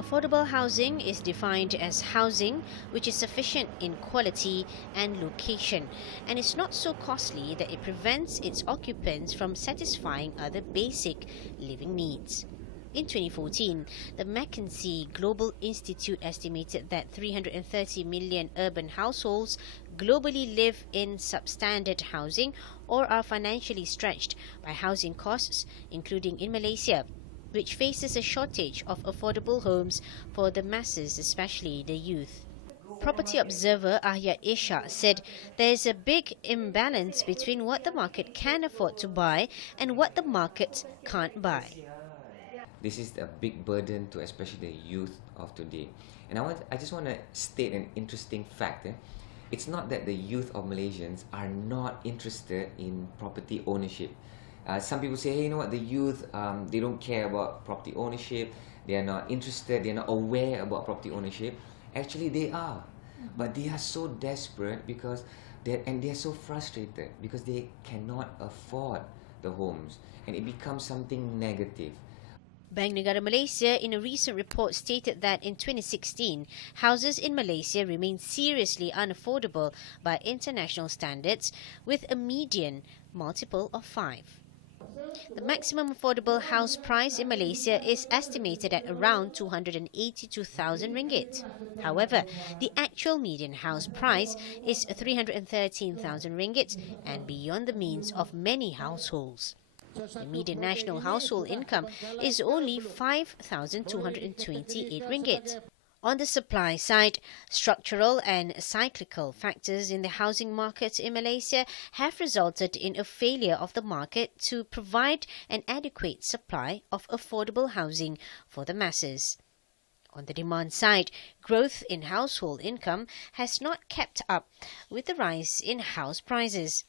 Affordable housing is defined as housing which is sufficient in quality and location and is not so costly that it prevents its occupants from satisfying other basic living needs. In 2014, the McKinsey Global Institute estimated that 330 million urban households globally live in substandard housing or are financially stretched by housing costs, including in Malaysia, which faces a shortage of affordable homes for the masses, especially the youth. Property observer Ahya Isha said there is a big imbalance between what the market can afford to buy and what the market can't buy. This is a big burden to especially the youth of today. And I just want to state an interesting fact. It's not that the youth of Malaysians are not interested in property ownership. Some people say, hey, you know what, the youth, they don't care about property ownership, they are not interested, they are not aware about property ownership. Actually, they are. But they are so desperate because they are so frustrated because they cannot afford the homes. And it becomes something negative. Bank Negara Malaysia in a recent report stated that in 2016, houses in Malaysia remain seriously unaffordable by international standards with a median multiple of 5. The maximum affordable house price in Malaysia is estimated at around 282,000 ringgit. However, the actual median house price is 313,000 ringgit and beyond the means of many households. The median national household income is only 5,228 ringgit. On the supply side, structural and cyclical factors in the housing market in Malaysia have resulted in a failure of the market to provide an adequate supply of affordable housing for the masses. On the demand side, growth in household income has not kept up with the rise in house prices.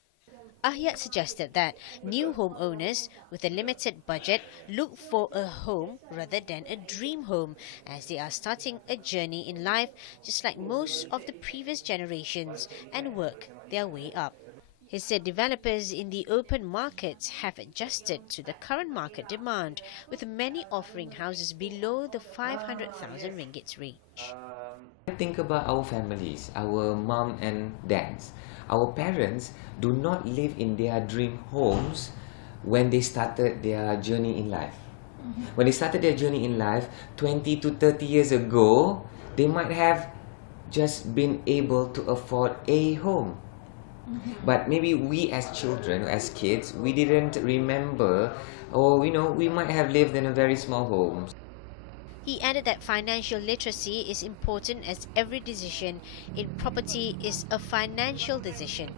Ahyat suggested that new homeowners with a limited budget look for a home rather than a dream home, as they are starting a journey in life just like most of the previous generations and work their way up. He said developers in the open markets have adjusted to the current market demand, with many offering houses below the 500,000 ringgit range. Think about our families, our mom and dads. Our parents do not live in their dream homes when they started their journey in life. When they started their journey in life 20 to 30 years ago, they might have just been able to afford a home. But maybe we as children, as kids, we didn't remember, or we might have lived in a very small home. He added that financial literacy is important as every decision in property is a financial decision.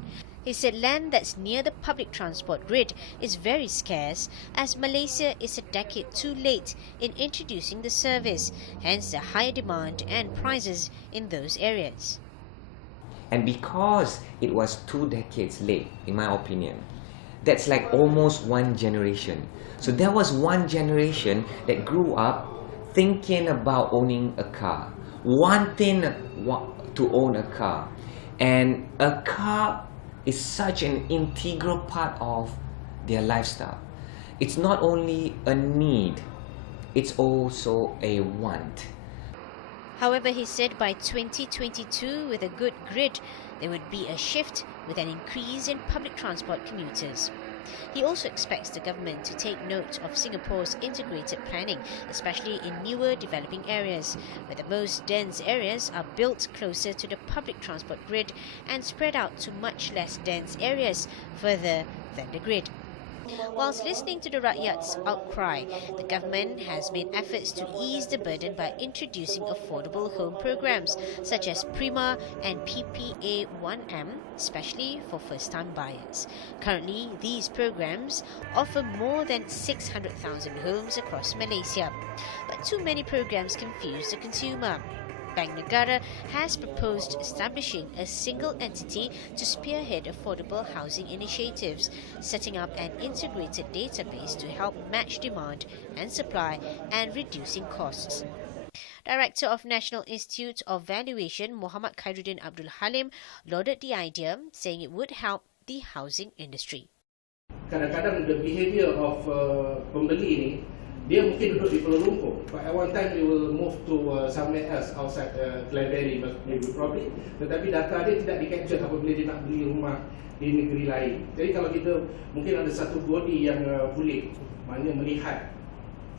He said land that's near the public transport grid is very scarce as Malaysia is a decade too late in introducing the service, hence the higher demand and prices in those areas. And because it was 2 decades late, in my opinion, that's like almost one generation. So there was one generation that grew up thinking about owning a car, wanting to own a car. And a car is such an integral part of their lifestyle. It's not only a need, it's also a want. However, he said by 2022, with a good grid, there would be a shift with an increase in public transport commuters. He also expects the government to take note of Singapore's integrated planning, especially in newer developing areas, where the most dense areas are built closer to the public transport grid and spread out to much less dense areas further than the grid. Whilst listening to the Rakyat's outcry, the government has made efforts to ease the burden by introducing affordable home programs such as Prima and PPA 1M, especially for first-time buyers. Currently, these programs offer more than 600,000 homes across Malaysia, but too many programs confuse the consumer. Bank Negara has proposed establishing a single entity to spearhead affordable housing initiatives, setting up an integrated database to help match demand and supply and reducing costs. Director of National Institute of Valuation, Muhammad Khairuddin Abdul Halim, lauded the idea, saying it would help the housing industry. Kadang-kadang the behavior of pembeli ni, dia mungkin duduk di Kuala Lumpur, but at one time they will move to somewhere else outside Klang Valley, maybe probably. Tetapi data dia tidak di-capture apabila dia nak beli rumah di negeri lain. Jadi kalau kita mungkin ada satu body yang boleh maknanya melihat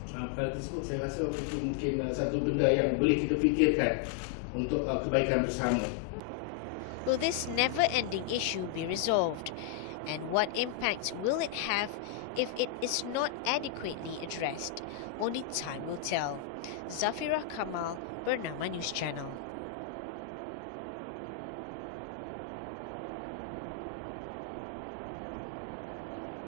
perkara tersebut, saya rasa itu mungkin satu benda yang boleh kita fikirkan untuk kebaikan bersama. Will this never-ending issue be resolved? And what impact will it have if it is not adequately addressed? Only time will tell. Zafirah Kamal, BERNAMA News Channel.